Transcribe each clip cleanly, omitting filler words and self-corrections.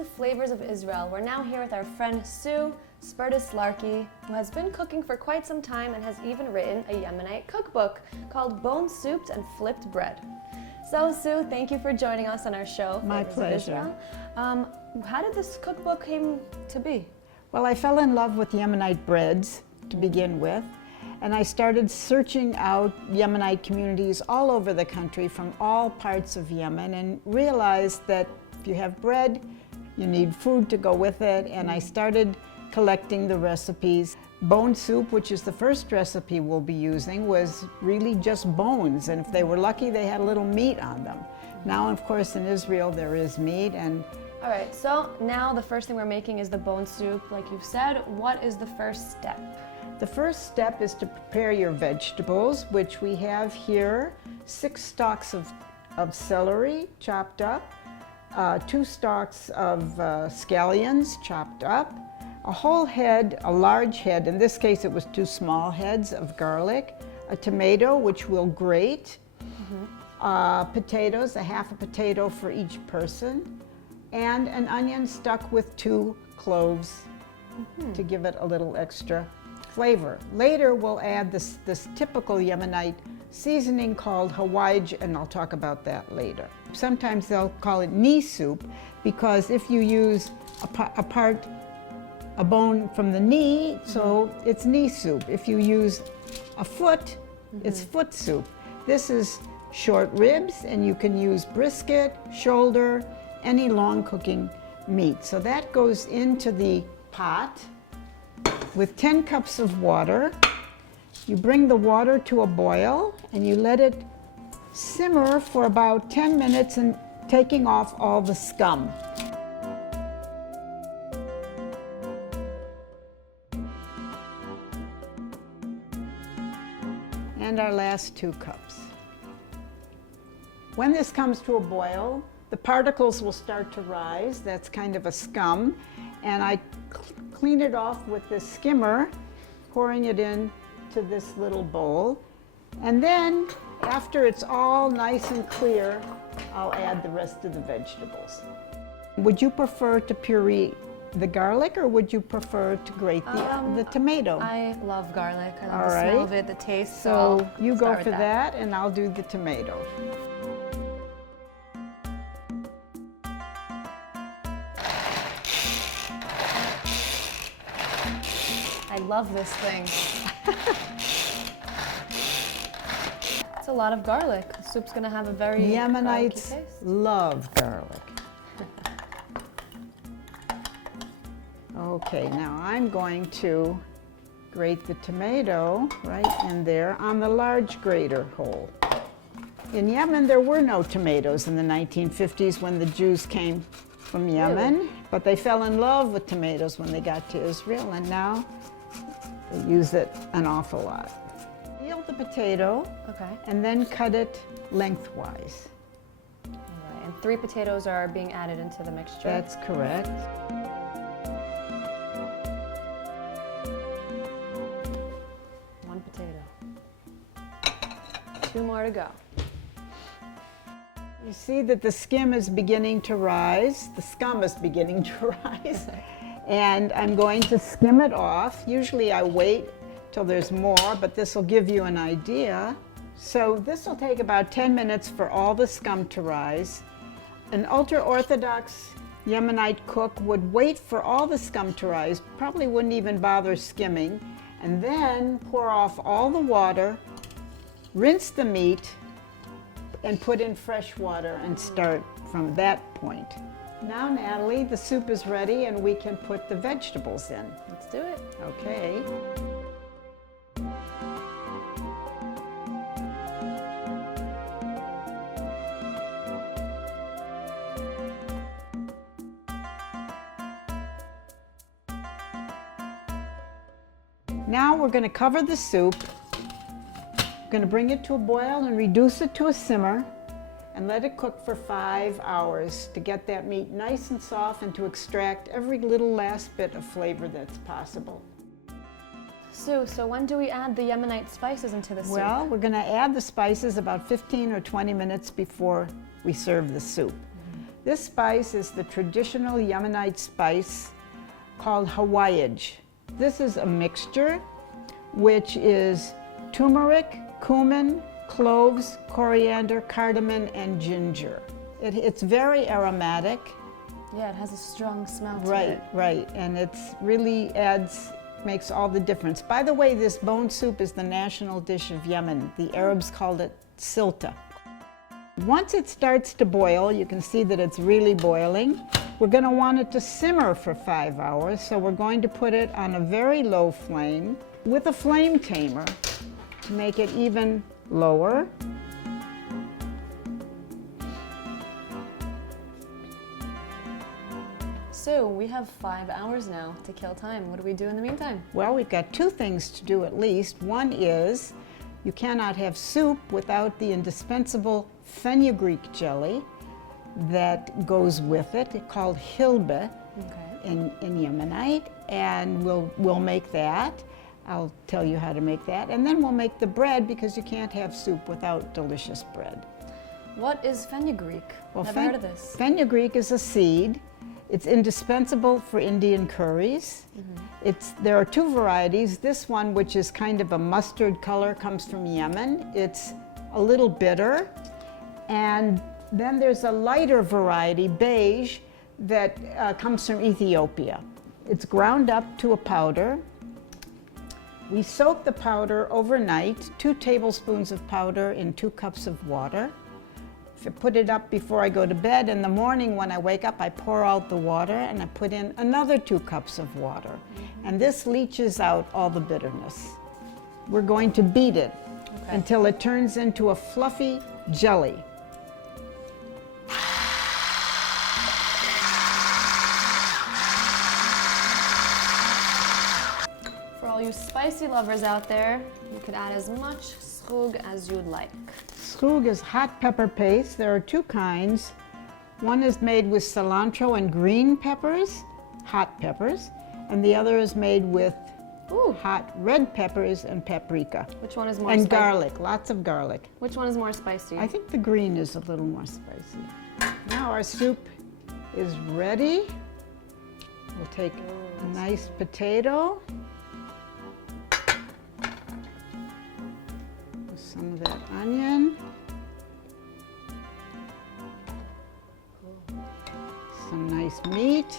to Flavors of Israel. We're now here with our friend Sue Spertus-Larky, who has been cooking for quite some time and has even written a Yemenite cookbook called Bone Souped and Flipped Bread. So Sue, thank you for joining us on our show. My Flavors pleasure. of Israel. How did this cookbook came to be? Well, I fell in love with Yemenite breads to begin with, and I started searching out Yemenite communities all over the country from all parts of Yemen and realized that if you have bread, you need food to go with it, and I started collecting the recipes. Bone soup, which is the first recipe we'll be using, was really just bones, and if they were lucky, they had a little meat on them. Now, of course, in Israel, there is meat, and All right, so now the first thing we're making is the bone soup, like you've said. What is the first step? the first step is to prepare your vegetables, which we have here: 6 stalks of celery chopped up, 2 stalks of scallions chopped up, a whole head, a large head, in this case it was 2 small heads of garlic, a tomato which we'll grate, potatoes, a half a potato for each person, and an onion stuck with 2 cloves to give it a little extra flavor. Later we'll add this typical Yemenite seasoning called hawaj, and I'll talk about that later. Sometimes they'll call it knee soup because if you use a bone from the knee, so it's knee soup. If you use a foot, it's foot soup. This is short ribs, and you can use brisket, shoulder, any long cooking meat. So that goes into the pot with 10 cups of water. You bring the water to a boil and you let it simmer for about 10 minutes and taking off all the scum. And our last 2 cups. When this comes to a boil, the particles will start to rise. That's kind of a scum. And I clean it off with this skimmer, pouring it in to this little bowl. And then, after it's all nice and clear, I'll add the rest of the vegetables. Would you prefer to puree the garlic, or would you prefer to grate the tomato? I love garlic. I love All the smell right. of it, the taste. So you go start with for that, and I'll do the tomato. I love this thing. It's a lot of garlic. The soup's gonna have a very garlicky Yemenites taste. love garlic. Okay, now I'm going to grate the tomato right in there on the large grater hole. In Yemen, there were no tomatoes in the 1950s when the Jews came from Yemen, but they fell in love with tomatoes when they got to Israel, and now they use it an awful lot. Peel the potato, Okay. and then cut it lengthwise. All right. And 3 potatoes are being added into the mixture. That's correct. One potato. 2 more to go. You see that the skim is beginning to rise, the scum is beginning to rise, and I'm going to skim it off. Usually I wait till there's more, but this will give you an idea. So this will take about 10 minutes for all the scum to rise. An ultra-Orthodox Yemenite cook would wait for all the scum to rise, probably wouldn't even bother skimming, and then pour off all the water, rinse the meat, and put in fresh water and start from that point. Now, Natalie, the soup is ready and we can put the vegetables in. Let's do it. Okay. Now we're going to cover the soup. We're going to bring it to a boil and reduce it to a simmer and let it cook for 5 hours to get that meat nice and soft and to extract every little last bit of flavor that's possible. Sue, so when do we add the Yemenite spices into the soup? Well, we're going to add the spices about 15 or 20 minutes before we serve the soup. This spice is the traditional Yemenite spice called hawajj. This is a mixture which is turmeric, cumin, cloves, coriander, cardamom, and ginger. It's very aromatic. Yeah, it has a strong smell to it. Right, right, and it's really makes all the difference. By the way, this bone soup is the national dish of Yemen. The Arabs called it silta. Once it starts to boil, you can see that it's really boiling. We're going to want it to simmer for 5 hours, so we're going to put it on a very low flame with a flame tamer to make it even lower. Sue, we have 5 hours now to kill time. What do we do in the meantime? Well, we've got 2 things to do at least. One is you cannot have soup without the indispensable fenugreek jelly that goes with it, called hilbe in Yemenite, and we'll make that. I'll tell you how to make that. And then we'll make the bread, because you can't have soup without delicious bread. What is fenugreek? Well, Never heard of this. Fenugreek is a seed. It's indispensable for Indian curries. There are 2 varieties. This one, which is kind of a mustard color, comes from Yemen. It's a little bitter. And then there's a lighter variety, beige, that comes from Ethiopia. It's ground up to a powder. We soak the powder overnight, 2 tablespoons of powder in 2 cups of water. I put it up before I go to bed. In the morning when I wake up, I pour out the water and I put in another 2 cups of water. And this leaches out all the bitterness. We're going to beat it until it turns into a fluffy jelly. For all you spicy lovers out there, you could add as much srug as you'd like. Srug is hot pepper paste. There are 2 kinds. One is made with cilantro and green peppers, hot peppers, and the other is made with hot red peppers and paprika. Which one is more and spicy? garlic, lots of garlic. Which one is more spicy? I think the green is a little more spicy. Now our soup is ready. We'll take a nice potato, some of that onion, some nice meat,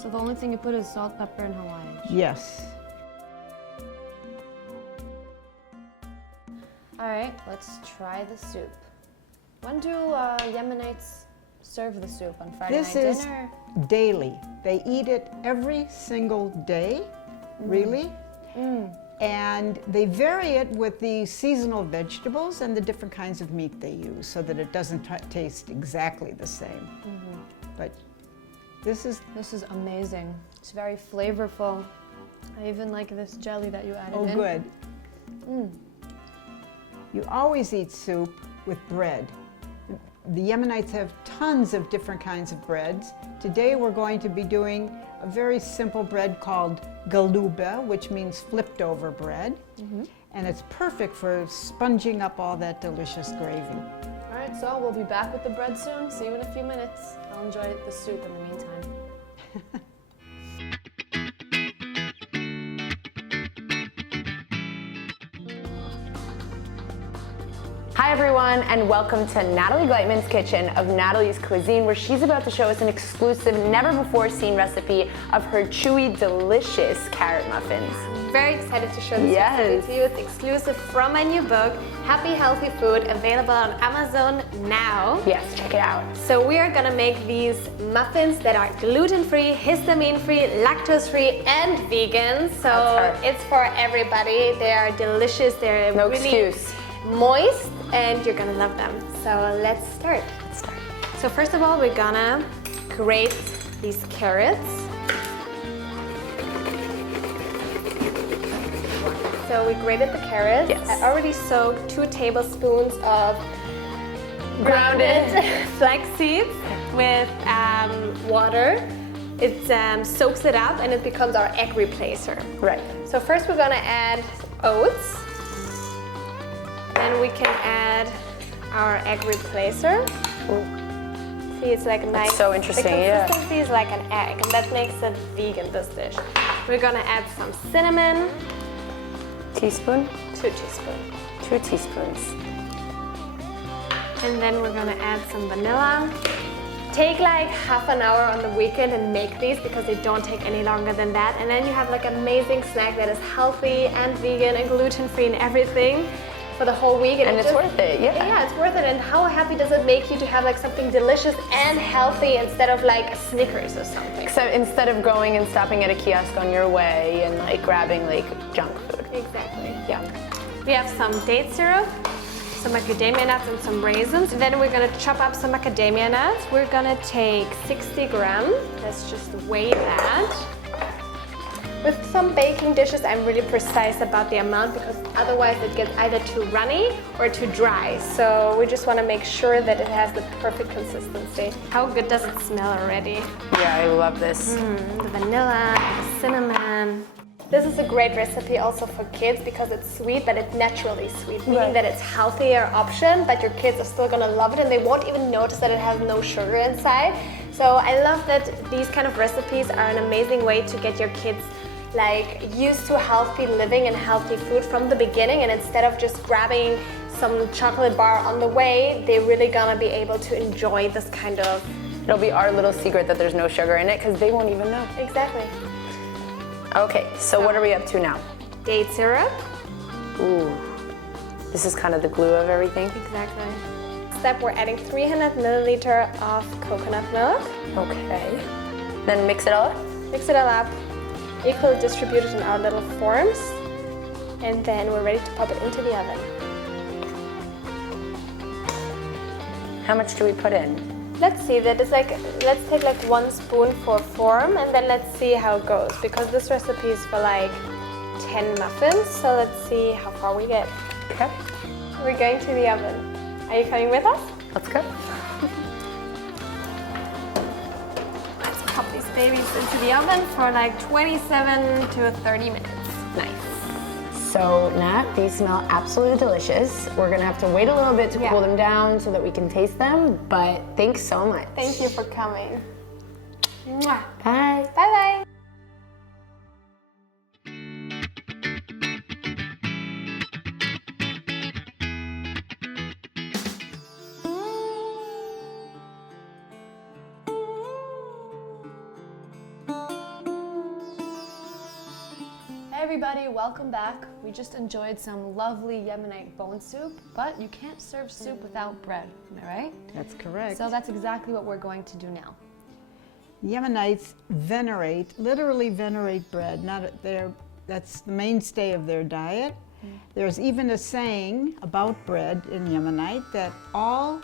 So the only thing you put is salt, pepper, and hawajj. yes. All right, let's try the soup. When do Yemenites serve the soup? On Friday This night is dinner? daily. They eat it every single day, really. And they vary it with the seasonal vegetables and the different kinds of meat they use so that it doesn't taste exactly the same. But this is amazing. It's very flavorful. I even like this jelly that you added in. good. You always eat soup with bread. The Yemenites have tons of different kinds of breads. Today we're going to be doing a very simple bread called galube, which means flipped over bread. And it's perfect for sponging up all that delicious gravy. All right, so we'll be back with the bread soon. See you in a few minutes. I'll enjoy the soup in the meantime. Hi everyone, and welcome to Natalie Gleitman's kitchen of Natalie's Cuisine, where she's about to show us an exclusive, never-before-seen recipe of her chewy, delicious carrot muffins. Very excited to show this recipe to you. It's exclusive from my new book, Happy Healthy Food, available on Amazon now. Yes, check it out. So we are gonna make these muffins that are gluten-free, histamine-free, lactose-free, and vegan. So it's for everybody. They are delicious. They're No really excuse. moist, and you're gonna love them. So let's start. So first of all, we're gonna grate these carrots. So we grated the carrots. Yes. I already soaked 2 tablespoons of grounded flax seeds with water. it soaks it up and it becomes our egg replacer. Right. So first we're gonna add oats. Then we can add our egg replacer. Ooh. See, it's like nice. That's so interesting, The consistency is like an egg, and that makes it vegan, this dish. We're gonna add some cinnamon. Teaspoon? 2 teaspoons. 2 teaspoons. And then we're gonna add some vanilla. Take like half an hour on the weekend and make these because they don't take any longer than that. And then you have like an amazing snack that is healthy and vegan and gluten-free and everything for the whole week. And it's worth it, yeah. Yeah, it's worth it. And how happy does it make you to have like something delicious and healthy instead of like a Snickers or something? So instead of going and stopping at a kiosk on your way and like grabbing like junk food. Exactly. Yeah. We have some date syrup, some macadamia nuts and some raisins. And then we're gonna chop up some macadamia nuts. We're gonna take 60 grams. Let's just weigh that. With some baking dishes, I'm really precise about the amount because otherwise it gets either too runny or too dry. So we just wanna make sure that it has the perfect consistency. How good does it smell already? Yeah, I love this. The vanilla, the cinnamon. This is a great recipe also for kids because it's sweet, but it's naturally sweet, meaning that it's healthier option, but your kids are still gonna love it and they won't even notice that it has no sugar inside. So I love that these kind of recipes are an amazing way to get your kids like used to healthy living and healthy food from the beginning, and instead of just grabbing some chocolate bar on the way, they're really gonna be able to enjoy this kind of... It'll be our little secret that there's no sugar in it because they won't even know. Exactly. Okay, so what are we up to now? Date syrup. Ooh, this is kind of the glue of everything. Exactly. Step, we're adding 300 milliliter of coconut milk. Okay. Then mix it all up? Mix it all up, equally distributed in our little forms, and then we're ready to pop it into the oven. How much do we put in? Let's see, that is like, let's take like 1 spoon for form and then let's see how it goes because this recipe is for like 10 muffins, so let's see how far we get. Okay. We're going to the oven. Are you coming with us? Let's go. Let's pop these babies into the oven for like 27 to 30 minutes. Nice. So Nat, these smell absolutely delicious. We're gonna have to wait a little bit to cool them down so that we can taste them, but thanks so much. Thank you for coming. Mwah. Bye. Bye-bye. Everybody, welcome back. We just enjoyed some lovely Yemeni bone soup, but you can't serve soup without bread, am I right? That's correct. So that's exactly what we're going to do now. Yemenites venerate, literally venerate bread. That's the mainstay of their diet. There's even a saying about bread in Yemenite that all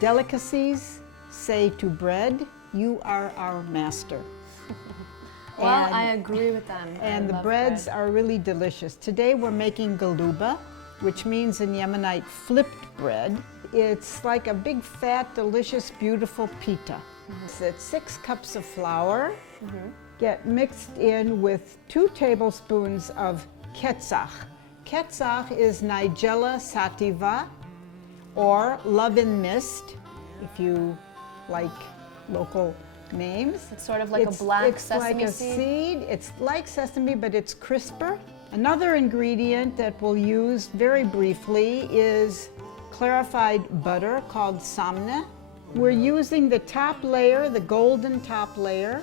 delicacies say to bread, "You are our master." Well, I agree with them. And the breads are really delicious. Today we're making galuba, which means in Yemenite flipped bread. It's like a big, fat, delicious, beautiful pita. It's 6 cups of flour, get mixed in with 2 tablespoons of ketzach. Ketzach is Nigella sativa, or love and mist, if you like local names. It's sort of like a black sesame seed. It's like a seed. It's like sesame, but it's crisper. Another ingredient that we'll use very briefly is clarified butter called samne. We're using the top layer, the golden top layer.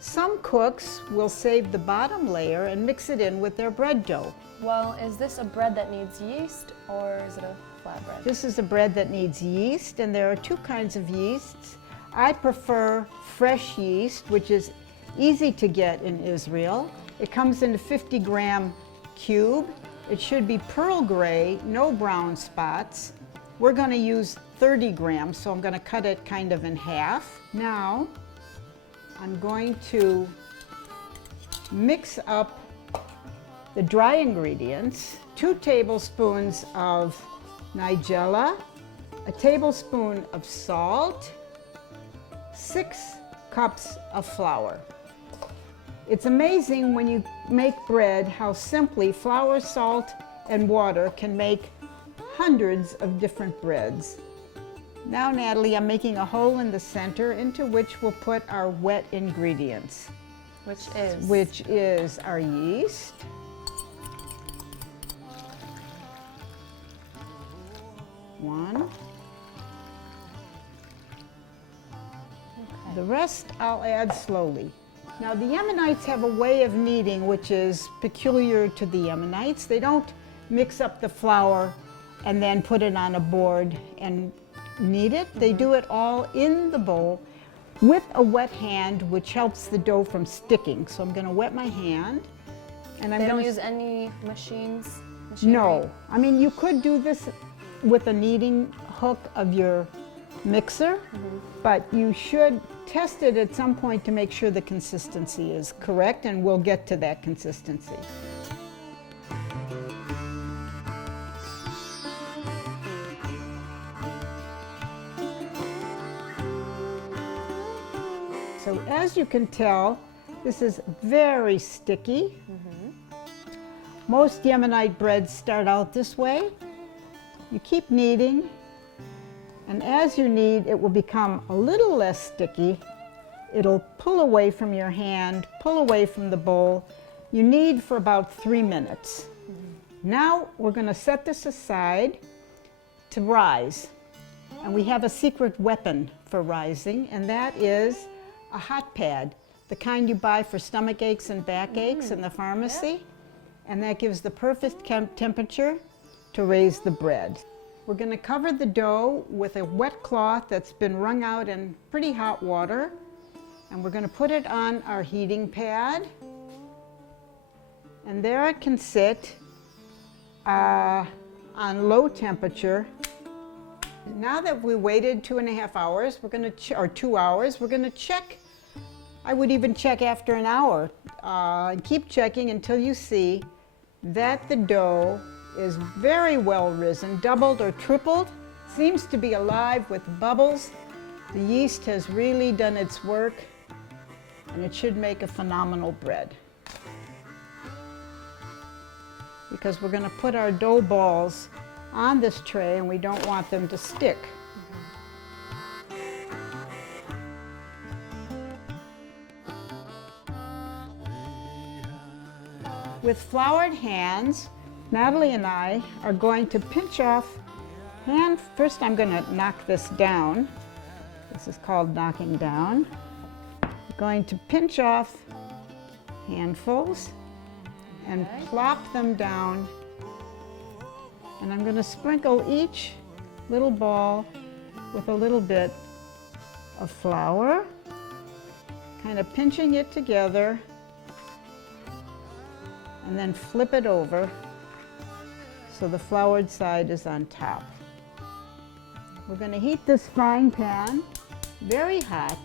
Some cooks will save the bottom layer and mix it in with their bread dough. Well, is this a bread that needs yeast or is it a flat bread? This is a bread that needs yeast, and there are 2 kinds of yeasts. I prefer fresh yeast, which is easy to get in Israel. It comes in a 50-gram cube. It should be pearl gray, no brown spots. We're going to use 30 grams, so I'm going to cut it kind of in half. Now, I'm going to mix up the dry ingredients, 2 tablespoons of nigella, a tablespoon of salt, 6 cups of flour. It's amazing when you make bread how simply flour, salt, and water can make hundreds of different breads. Now, Natalie, I'm making a hole in the center into which we'll put our wet ingredients. Which is our yeast, one. The rest I'll add slowly. Now the Yemenites have a way of kneading which is peculiar to the Yemenites. They don't mix up the flour and then put it on a board and knead it. They do it all in the bowl with a wet hand, which helps the dough from sticking. So I'm going to wet my hand. And I'm They going don't to use any machinery? No. I mean, you could do this with a kneading hook of your mixer, but you should test it at some point to make sure the consistency is correct, and we'll get to that consistency. So as you can tell, this is very sticky. Most Yemenite breads start out this way. You keep kneading, and as you knead, it will become a little less sticky. It'll pull away from your hand, pull away from the bowl. You knead for about 3 minutes. Now we're going to set this aside to rise. And we have a secret weapon for rising, and that is a hot pad, the kind you buy for stomach aches and back aches in the pharmacy. And that gives the perfect temperature to raise the bread. We're going to cover the dough with a wet cloth that's been wrung out in pretty hot water. And we're going to put it on our heating pad. And there it can sit on low temperature. Now that we waited 2.5 hours, we're going to, or 2 hours, we're going to check. I would even check after an hour and keep checking until you see that the dough is very well risen, doubled or tripled, seems to be alive with bubbles. The yeast has really done its work, and it should make a phenomenal bread. Because we're going to put our dough balls on this tray and we don't want them to stick. With floured hands, Natalie and I are going to pinch off first I'm going to knock this down. This is called knocking down. I'm going to pinch off handfuls and plop them down. And I'm going to sprinkle each little ball with a little bit of flour, kind of pinching it together, and then flip it over so the floured side is on top. We're going to heat this frying pan very hot.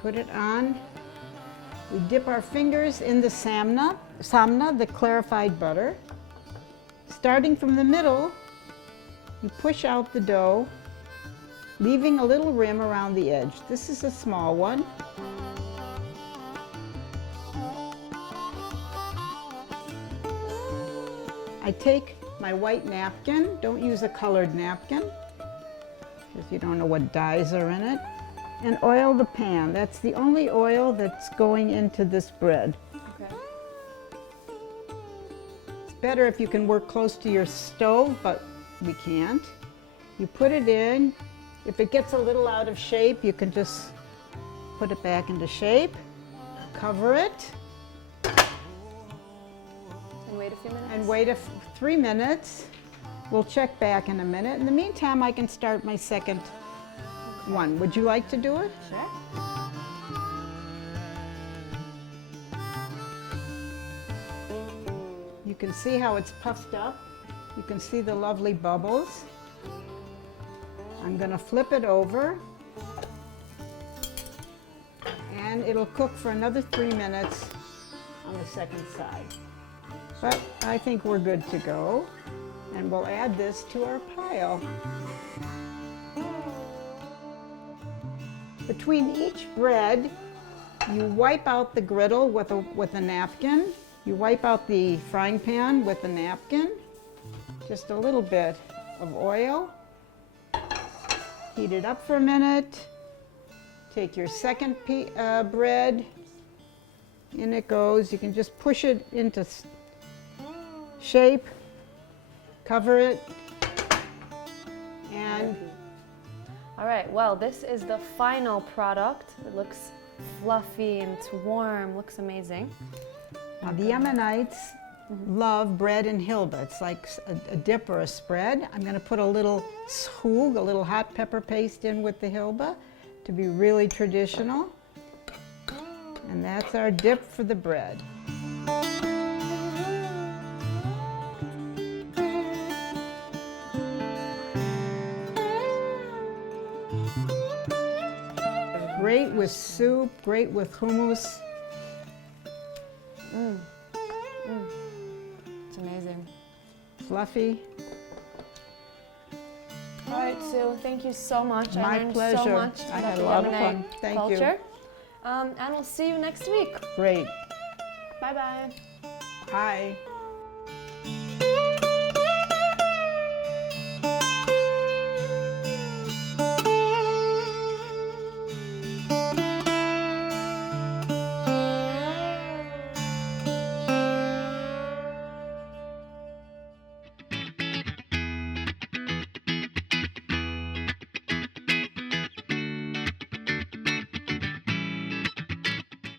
Put it on. We dip our fingers in the samna, the clarified butter. Starting from the middle, you push out the dough, leaving a little rim around the edge. This is a small one. I take my white napkin, don't use a colored napkin, because you don't know what dyes are in it, and oil the pan. That's the only oil that's going into this bread. Okay. It's better if you can work close to your stove, but we can't. You put it in. If it gets a little out of shape, you can just put it back into shape, cover it, And wait a few minutes? and wait 3 minutes. We'll check back in a minute. In the meantime, I can start my second one. Would you like to do it? Sure. You can see how it's puffed up. You can see the lovely bubbles. I'm going to flip it over, and it'll cook for another 3 minutes on the second side. But I think we're good to go, and we'll add this to our pile. Between each bread, you wipe out the griddle with a napkin. You wipe out the frying pan with a napkin. Just a little bit of oil. Heat it up for a minute. Take your second bread. In it goes. You can just push it into shape. Cover it. And all right, well, this is the final product. It looks fluffy and it's warm, looks amazing. now the Yemenites love bread and hilba. It's like a dip or a spread. I'm going to put a little shug, a little hot pepper paste in with the hilba to be really traditional. And that's our dip for the bread. Great with soup, great with hummus. It's amazing. Fluffy. All right, Sue, thank you so much. My I learned pleasure. so much I about had the a lot of Yemeni fun. Thank you. culture. And we'll see you next week. Great. Bye-bye. Hi.